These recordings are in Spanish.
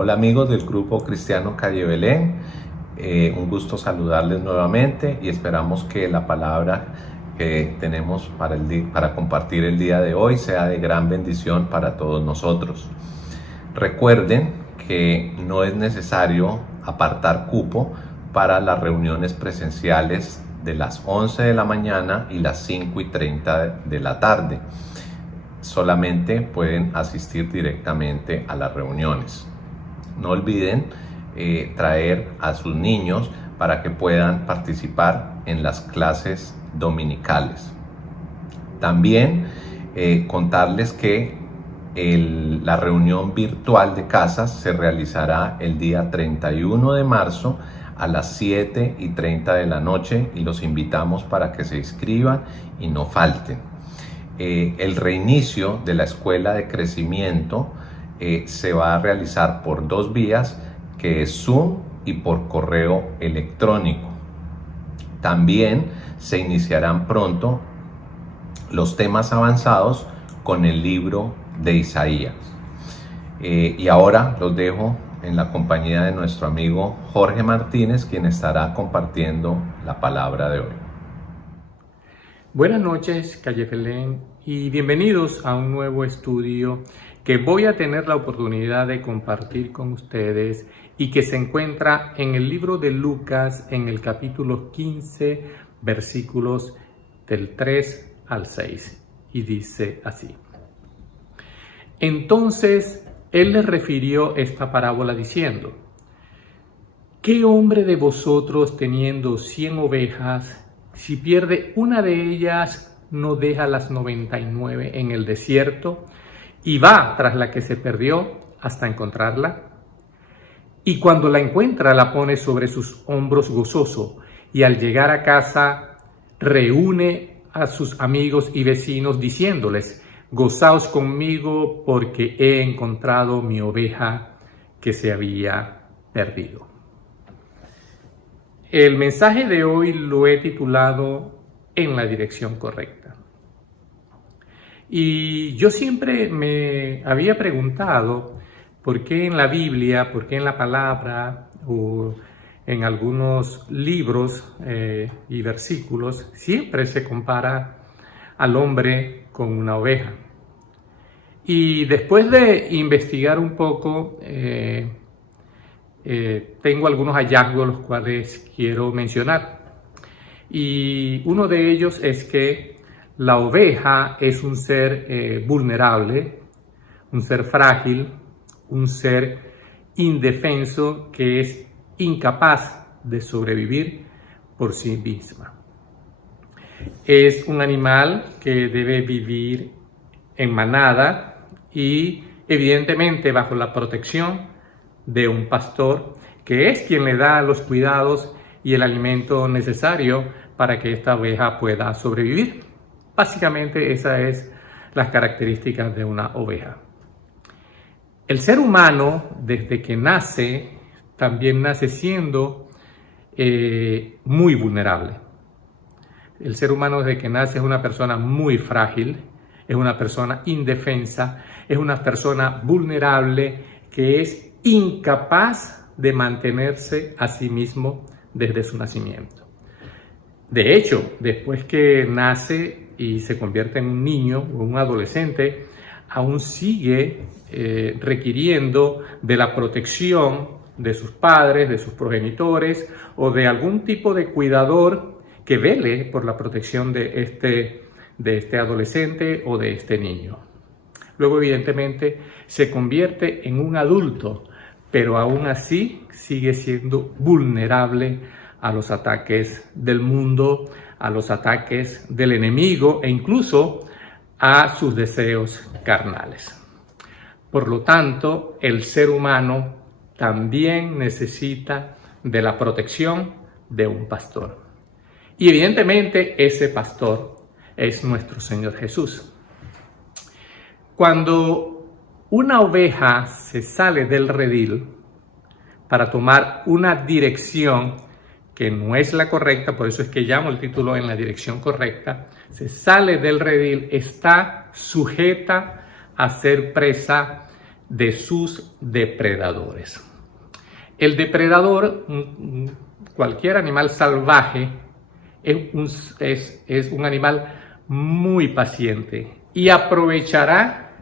Hola amigos del Grupo Cristiano Calle Belén, un gusto saludarles nuevamente y esperamos que la palabra que tenemos para compartir el día de hoy sea de gran bendición para todos nosotros. Recuerden que no es necesario apartar cupo para las reuniones presenciales de las 11 de la mañana y las 5:30 de la tarde. Solamente pueden asistir directamente a las reuniones. No olviden traer a sus niños para que puedan participar en las clases dominicales. También contarles que la reunión virtual de casas se realizará el día 31 de marzo a las 7:30 de la noche y los invitamos para que se inscriban y no falten. El reinicio de la escuela de crecimiento se va a realizar por 2 vías, que es Zoom y por correo electrónico. También se iniciarán pronto los temas avanzados con el libro de Isaías. Y ahora los dejo en la compañía de nuestro amigo Jorge Martínez, quien estará compartiendo la palabra de hoy. Buenas noches, Calle Belén, y bienvenidos a un nuevo estudio que voy a tener la oportunidad de compartir con ustedes y que se encuentra en el libro de Lucas en el capítulo 15, versículos del 3 al 6, y dice así. Entonces él les refirió esta parábola diciendo: ¿Qué hombre de vosotros, teniendo 100 ovejas, si pierde una de ellas, no deja las 99 en el desierto y va tras la que se perdió hasta encontrarla? Y cuando la encuentra, la pone sobre sus hombros gozoso, y al llegar a casa reúne a sus amigos y vecinos diciéndoles: gozaos conmigo porque he encontrado mi oveja que se había perdido. El mensaje de hoy lo he titulado En la dirección correcta. Y yo siempre me había preguntado por qué en la Biblia, por qué en la palabra o en algunos libros y versículos siempre se compara al hombre con una oveja. Y después de investigar un poco, tengo algunos hallazgos los cuales quiero mencionar. Y uno de ellos es que la oveja es un ser vulnerable, un ser frágil, un ser indefenso que es incapaz de sobrevivir por sí misma. Es un animal que debe vivir en manada y evidentemente bajo la protección de un pastor, que es quien le da los cuidados y el alimento necesario para que esta oveja pueda sobrevivir. Básicamente esas es las características de una oveja. El ser humano, desde que nace, también nace siendo muy vulnerable. El ser humano desde que nace es una persona muy frágil, es una persona indefensa, es una persona vulnerable que es incapaz de mantenerse a sí mismo desde su nacimiento. De hecho, después que nace y se convierte en un niño o un adolescente, aún sigue requiriendo de la protección de sus padres, de sus progenitores o de algún tipo de cuidador que vele por la protección de este adolescente o de este niño. Luego, evidentemente, se convierte en un adulto, pero aún así sigue siendo vulnerable a los ataques del mundo, a los ataques del enemigo e incluso a sus deseos carnales. Por lo tanto, el ser humano también necesita de la protección de un pastor. Y evidentemente ese pastor es nuestro Señor Jesús. Cuando una oveja se sale del redil para tomar una dirección que no es la correcta, por eso es que llamo el título En la dirección correcta, se sale del redil, está sujeta a ser presa de sus depredadores. El depredador, cualquier animal salvaje, es un animal muy paciente y aprovechará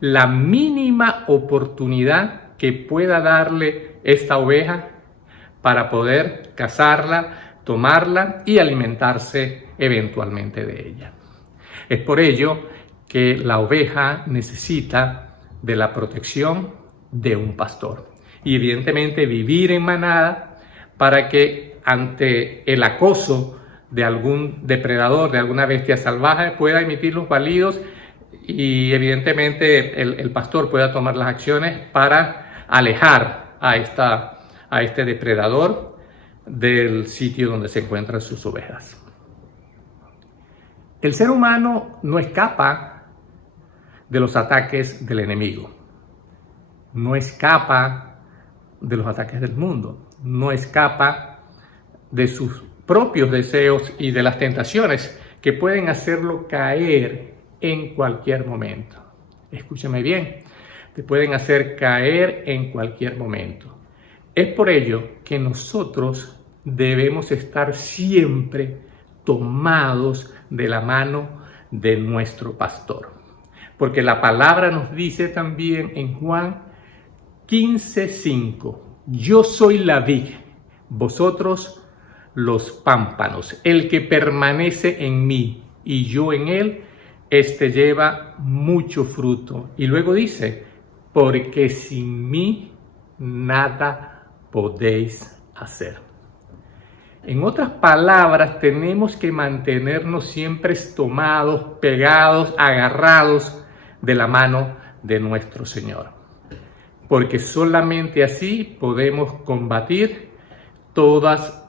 la mínima oportunidad que pueda darle esta oveja para poder cazarla, tomarla y alimentarse eventualmente de ella. Es por ello que la oveja necesita de la protección de un pastor y evidentemente vivir en manada para que ante el acoso de algún depredador, de alguna bestia salvaje, pueda emitir los balidos y evidentemente el pastor pueda tomar las acciones para alejar a este depredador del sitio donde se encuentran sus ovejas. El ser humano no escapa de los ataques del enemigo, no escapa de los ataques del mundo, no escapa de sus propios deseos y de las tentaciones que pueden hacerlo caer en cualquier momento. Escúchame bien, te pueden hacer caer en cualquier momento. Es por ello que nosotros debemos estar siempre tomados de la mano de nuestro pastor. Porque la palabra nos dice también en Juan 15:5, yo soy la vid, vosotros los pámpanos. El que permanece en mí y yo en él, este lleva mucho fruto. Y luego dice, porque sin mí nada podéis hacer. En otras palabras, tenemos que mantenernos siempre tomados, pegados, agarrados de la mano de nuestro Señor. Porque solamente así podemos combatir todas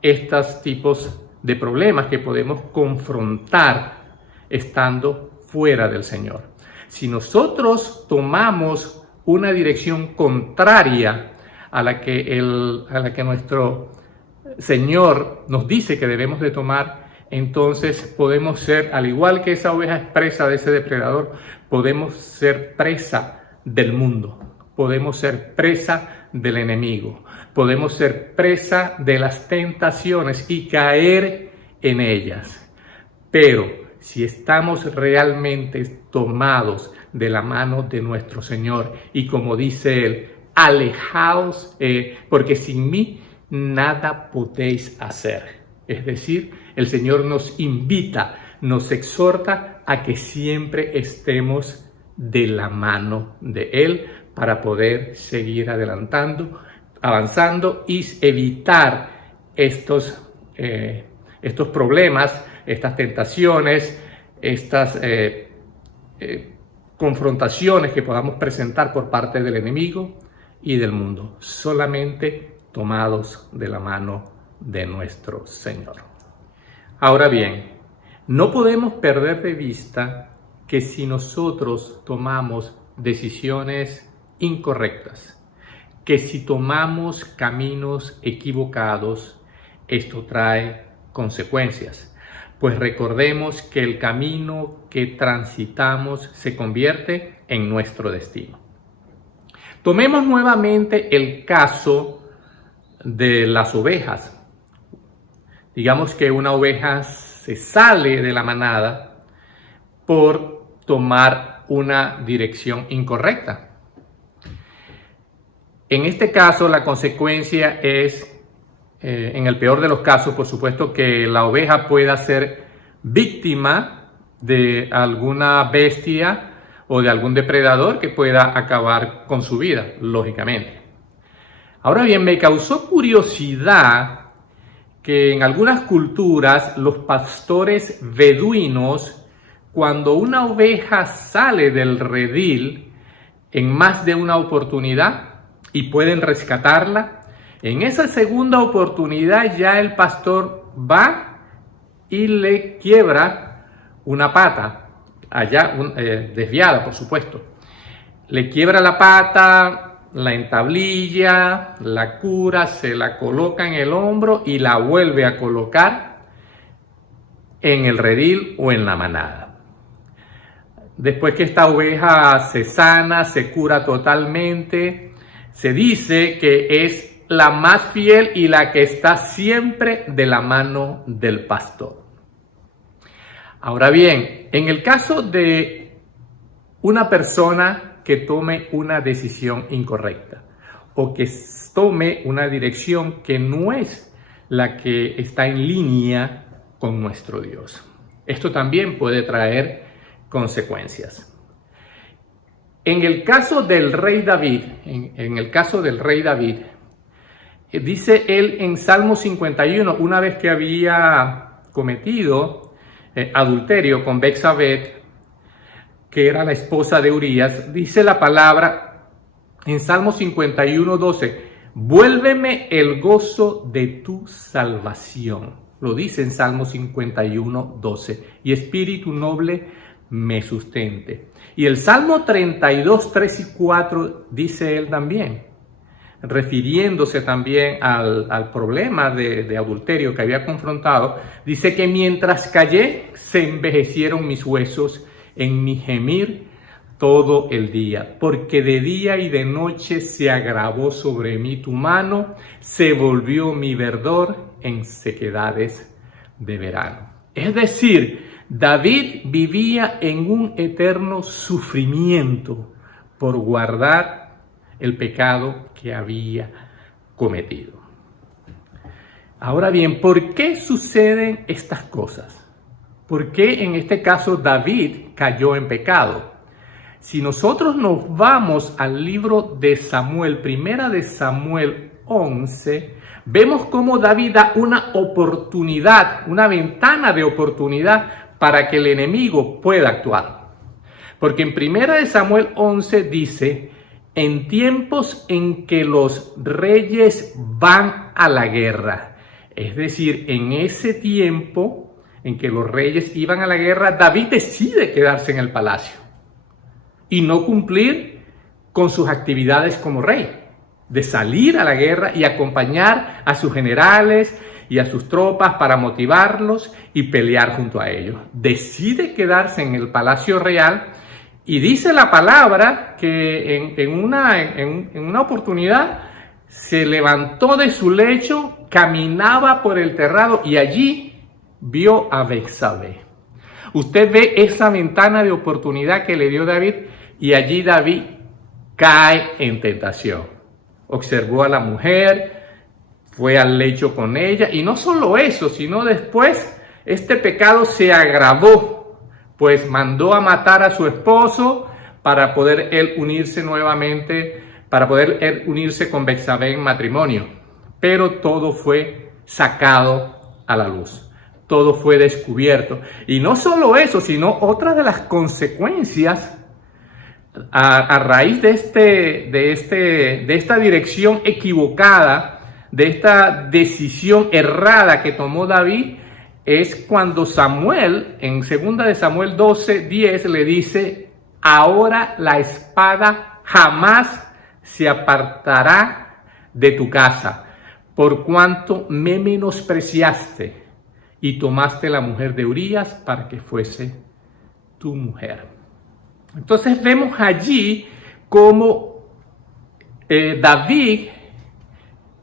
estos tipos de problemas que podemos confrontar estando fuera del Señor. Si nosotros tomamos una dirección contraria a la que nuestro Señor nos dice que debemos de tomar, entonces podemos ser, al igual que esa oveja es presa de ese depredador, podemos ser presa del mundo, podemos ser presa del enemigo, podemos ser presa de las tentaciones y caer en ellas. Pero si estamos realmente tomados de la mano de nuestro Señor y como dice Él, alejaos, porque sin mí nada podéis hacer. Es decir, el Señor nos invita, nos exhorta a que siempre estemos de la mano de Él para poder seguir avanzando y evitar estos problemas, estas tentaciones, estas confrontaciones que podamos presentar por parte del enemigo y del mundo, solamente tomados de la mano de nuestro Señor. Ahora bien, no podemos perder de vista que si nosotros tomamos decisiones incorrectas, que si tomamos caminos equivocados, esto trae consecuencias. Pues recordemos que el camino que transitamos se convierte en nuestro destino. Tomemos nuevamente el caso de las ovejas. Digamos que una oveja se sale de la manada por tomar una dirección incorrecta. En este caso, la consecuencia es, en el peor de los casos, por supuesto, que la oveja pueda ser víctima de alguna bestia o de algún depredador que pueda acabar con su vida, lógicamente. Ahora bien, me causó curiosidad que en algunas culturas los pastores beduinos, cuando una oveja sale del redil en más de una oportunidad y pueden rescatarla, en esa segunda oportunidad ya el pastor va y le quiebra una pata, desviada por supuesto. Le quiebra la pata, la entablilla, la cura, se la coloca en el hombro y la vuelve a colocar en el redil o en la manada. después que esta oveja se sana, se cura totalmente, se dice que es la más fiel y la que está siempre de la mano del pastor. Ahora bien, en el caso de una persona que tome una decisión incorrecta o que tome una dirección que no es la que está en línea con nuestro Dios, esto también puede traer consecuencias. En el caso del rey David, dice él en Salmo 51, una vez que había cometido adulterio con Betsabé, que era la esposa de Urías, dice la palabra en Salmo 51, 12, vuélveme el gozo de tu salvación. Lo dice en Salmo 51, 12, y espíritu noble me sustente. Y el Salmo 32, 3 y 4 dice él también, refiriéndose también al problema de adulterio que había confrontado, dice que mientras callé se envejecieron mis huesos en mi gemir todo el día, porque de día y de noche se agravó sobre mí tu mano, se volvió mi verdor en sequedades de verano. Es decir, David vivía en un eterno sufrimiento por guardar el pecado que había cometido. Ahora bien, ¿por qué suceden estas cosas? ¿Por qué en este caso David cayó en pecado? Si nosotros nos vamos al libro de Samuel, primera de Samuel 11, vemos cómo David da una oportunidad, una ventana de oportunidad para que el enemigo pueda actuar. Porque en primera de Samuel 11 dice, en tiempos en que los reyes van a la guerra, es decir, en ese tiempo en que los reyes iban a la guerra, David decide quedarse en el palacio y no cumplir con sus actividades como rey, de salir a la guerra y acompañar a sus generales y a sus tropas para motivarlos y pelear junto a ellos. Decide quedarse en el palacio real. Y dice la palabra que en una oportunidad se levantó de su lecho, caminaba por el terrado y allí vio a Betsabé. Usted ve esa ventana de oportunidad que le dio David y allí David cae en tentación. Observó a la mujer, fue al lecho con ella y no solo eso, sino después este pecado se agravó. Pues mandó a matar a su esposo para poder él unirse nuevamente, para poder él unirse con Betsabé en matrimonio. Pero todo fue sacado a la luz, todo fue descubierto. Y no solo eso, sino otra de las consecuencias a raíz de esta dirección equivocada, de esta decisión errada que tomó David, es cuando Samuel, en 2 de Samuel 12, 10, le dice, ahora la espada jamás se apartará de tu casa, por cuanto me menospreciaste y tomaste la mujer de Urías para que fuese tu mujer. Entonces vemos allí cómo David,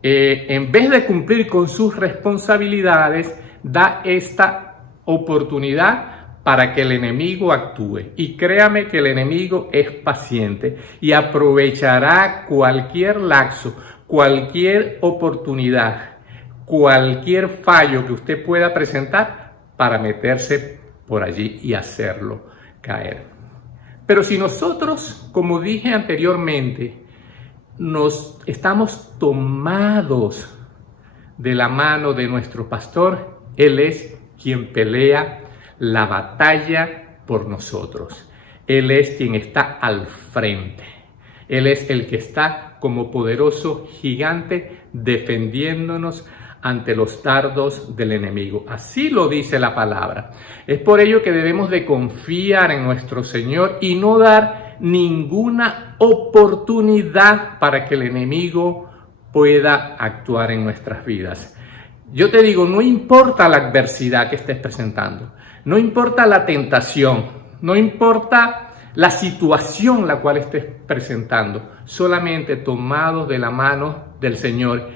en vez de cumplir con sus responsabilidades, da esta oportunidad para que el enemigo actúe. Y créame que el enemigo es paciente y aprovechará cualquier lapso, cualquier oportunidad, cualquier fallo que usted pueda presentar para meterse por allí y hacerlo caer. Pero si nosotros, como dije anteriormente, nos estamos tomados de la mano de nuestro pastor, Él es quien pelea la batalla por nosotros. Él es quien está al frente. Él es el que está como poderoso gigante defendiéndonos ante los dardos del enemigo. Así lo dice la palabra. Es por ello que debemos de confiar en nuestro Señor y no dar ninguna oportunidad para que el enemigo pueda actuar en nuestras vidas. Yo te digo, no importa la adversidad que estés presentando, no importa la tentación, no importa la situación la cual estés presentando, solamente tomados de la mano del Señor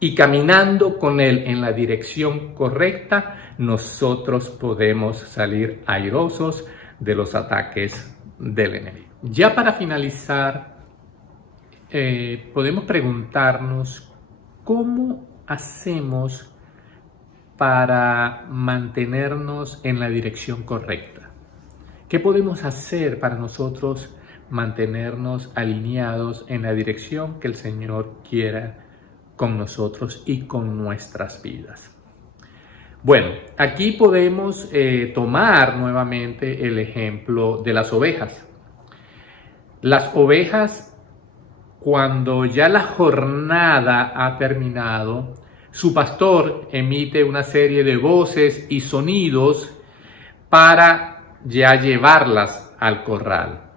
y caminando con Él en la dirección correcta, nosotros podemos salir airosos de los ataques del enemigo. Ya para finalizar, podemos preguntarnos cómo hacemos para mantenernos en la dirección correcta. ¿Qué podemos hacer para nosotros mantenernos alineados en la dirección que el Señor quiera con nosotros y con nuestras vidas? Bueno, aquí podemos tomar nuevamente el ejemplo de las ovejas. Las ovejas, cuando ya la jornada ha terminado, su pastor emite una serie de voces y sonidos para ya llevarlas al corral.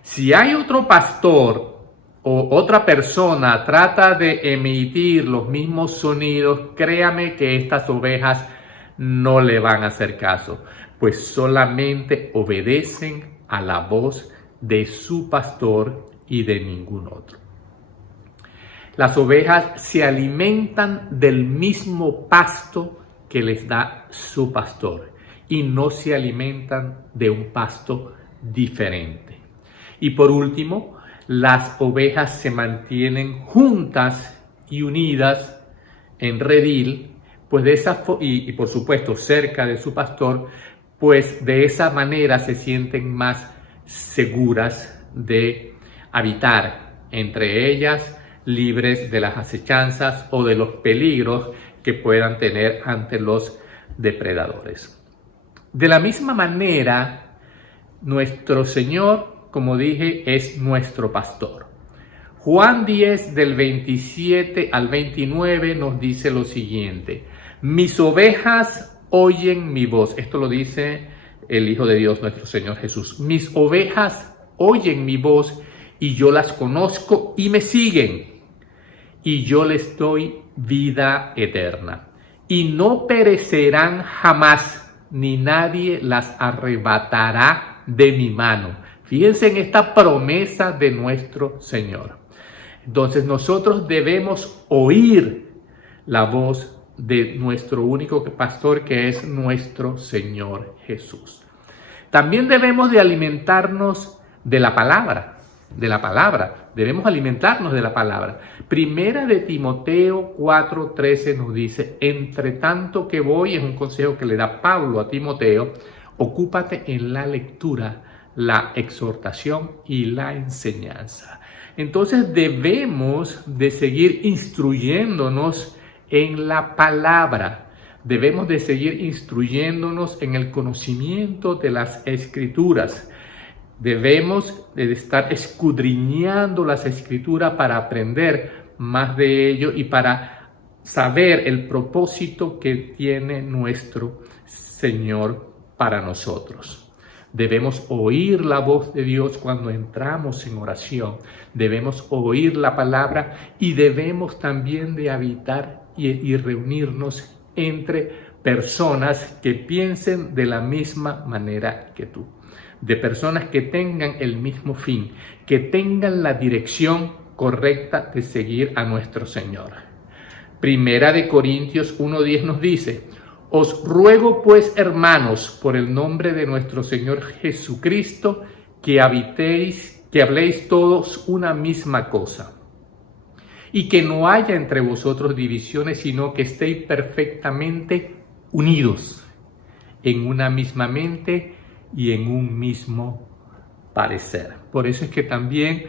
Si hay otro pastor o otra persona trata de emitir los mismos sonidos, créame que estas ovejas no le van a hacer caso, pues solamente obedecen a la voz de su pastor y de ningún otro. Las ovejas se alimentan del mismo pasto que les da su pastor y no se alimentan de un pasto diferente. Y por último, las ovejas se mantienen juntas y unidas en redil, pues y por supuesto cerca de su pastor, pues de esa manera se sienten más seguras de habitar entre ellas, libres de las acechanzas o de los peligros que puedan tener ante los depredadores. De la misma manera, nuestro Señor, como dije, es nuestro pastor. Juan 10, del 27 al 29, nos dice lo siguiente: mis ovejas oyen mi voz. Esto lo dice el Hijo de Dios, nuestro Señor Jesús. Mis ovejas oyen mi voz y yo las conozco y me siguen. Y yo les doy vida eterna. Y no perecerán jamás, ni nadie las arrebatará de mi mano. Fíjense en esta promesa de nuestro Señor. Entonces nosotros debemos oír la voz de nuestro único pastor, que es nuestro Señor Jesús. También debemos de alimentarnos de la palabra. Debemos alimentarnos de la palabra. Primera de Timoteo 4:13 nos dice: entre tanto que voy, es un consejo que le da Pablo a Timoteo, ocúpate en la lectura, la exhortación y la enseñanza. Entonces debemos de seguir instruyéndonos en la palabra. Debemos de seguir instruyéndonos en el conocimiento de las Escrituras. Debemos de estar escudriñando las Escrituras para aprender más de ello y para saber el propósito que tiene nuestro Señor para nosotros. Debemos oír la voz de Dios cuando entramos en oración. Debemos oír la palabra y debemos también de habitar y reunirnos entre personas que piensen de la misma manera que tú. De personas que tengan el mismo fin, que tengan la dirección correcta de seguir a nuestro Señor. Primera de Corintios 1:10 nos dice: os ruego pues, hermanos, por el nombre de nuestro Señor Jesucristo, que habléis todos una misma cosa, y que no haya entre vosotros divisiones, sino que estéis perfectamente unidos en una misma mente y en un mismo parecer. Por eso es que también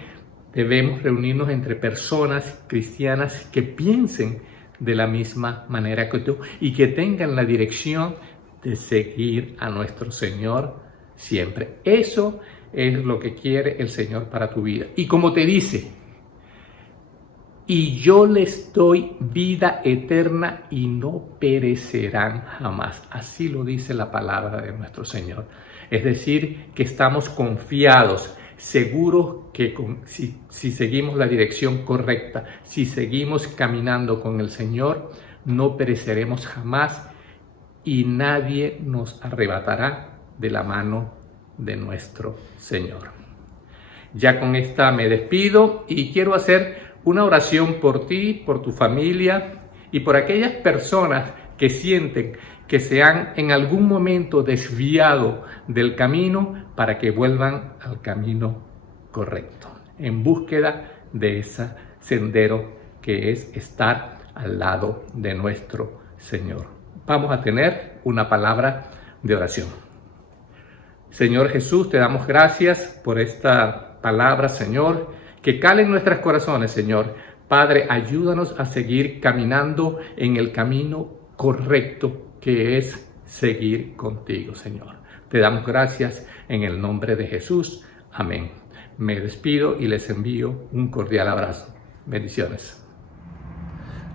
debemos reunirnos entre personas cristianas que piensen de la misma manera que tú y que tengan la dirección de seguir a nuestro Señor siempre. Eso es lo que quiere el Señor para tu vida. Y como te dice: y yo les doy vida eterna y no perecerán jamás. Así lo dice la palabra de nuestro Señor. Es decir, que estamos confiados, seguros que si seguimos la dirección correcta, si seguimos caminando con el Señor, no pereceremos jamás y nadie nos arrebatará de la mano de nuestro Señor. Ya con esta me despido y quiero hacer una oración por ti, por tu familia y por aquellas personas que sienten que se han en algún momento desviado del camino para que vuelvan al camino correcto, en búsqueda de ese sendero que es estar al lado de nuestro Señor. Vamos a tener una palabra de oración. Señor Jesús, te damos gracias por esta palabra, Señor, que cale en nuestros corazones, Señor. Padre, ayúdanos a seguir caminando en el camino correcto, que es seguir contigo, Señor. Te damos gracias en el nombre de Jesús. Amén. Me despido y les envío un cordial abrazo. Bendiciones.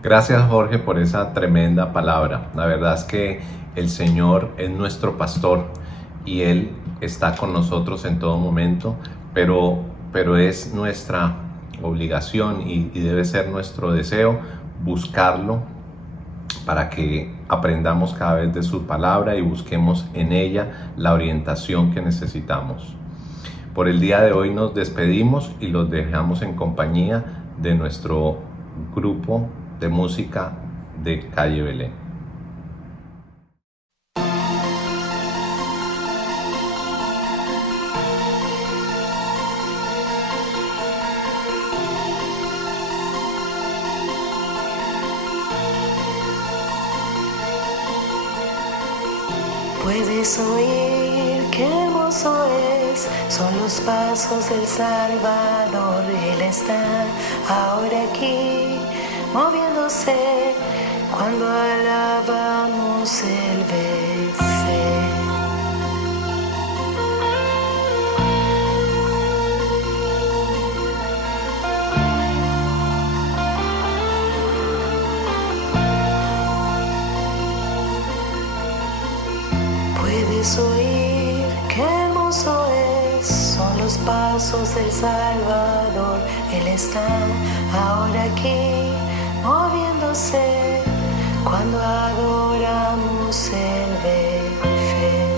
Gracias, Jorge, por esa tremenda palabra. La verdad es que el Señor es nuestro pastor y Él está con nosotros en todo momento, pero es nuestra obligación y debe ser nuestro deseo buscarlo para que aprendamos cada vez de su palabra y busquemos en ella la orientación que necesitamos. Por el día de hoy nos despedimos y los dejamos en compañía de nuestro grupo de música de Calle Belén. Puedes oír qué hermoso es, son los pasos del Salvador. Él está ahora aquí, moviéndose, cuando alabamos Él vence. Puedes oír qué hermoso es, son los pasos del Salvador. Él está ahora aquí, moviéndose, cuando adoramos Él ve fe.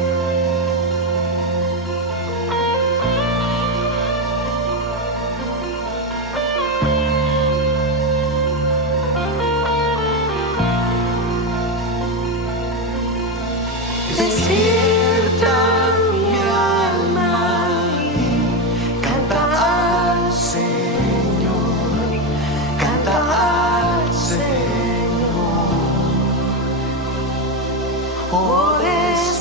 Despierta mi alma y canta al Señor, canta al Señor. Por eso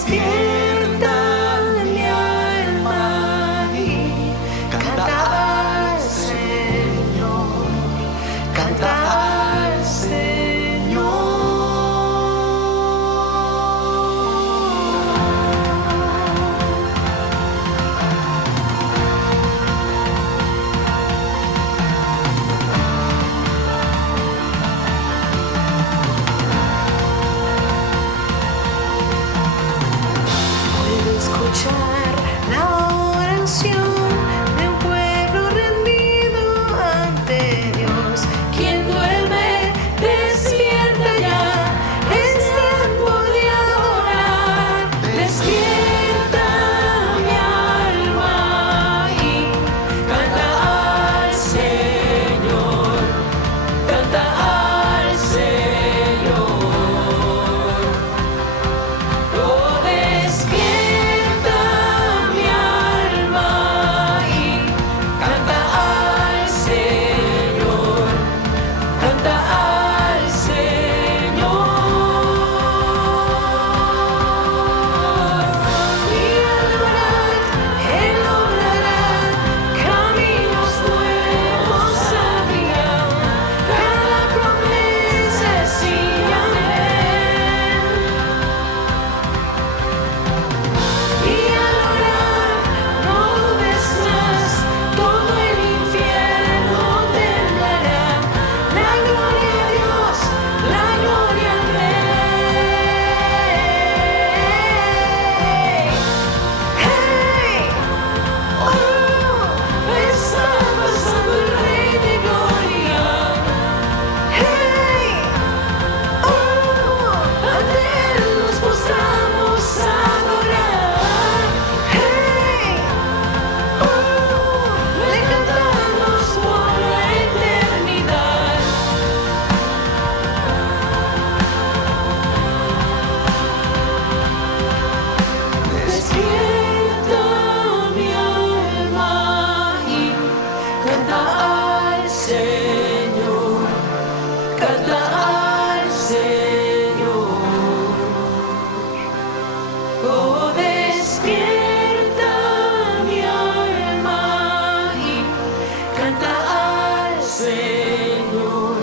canta al Señor,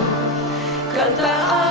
canta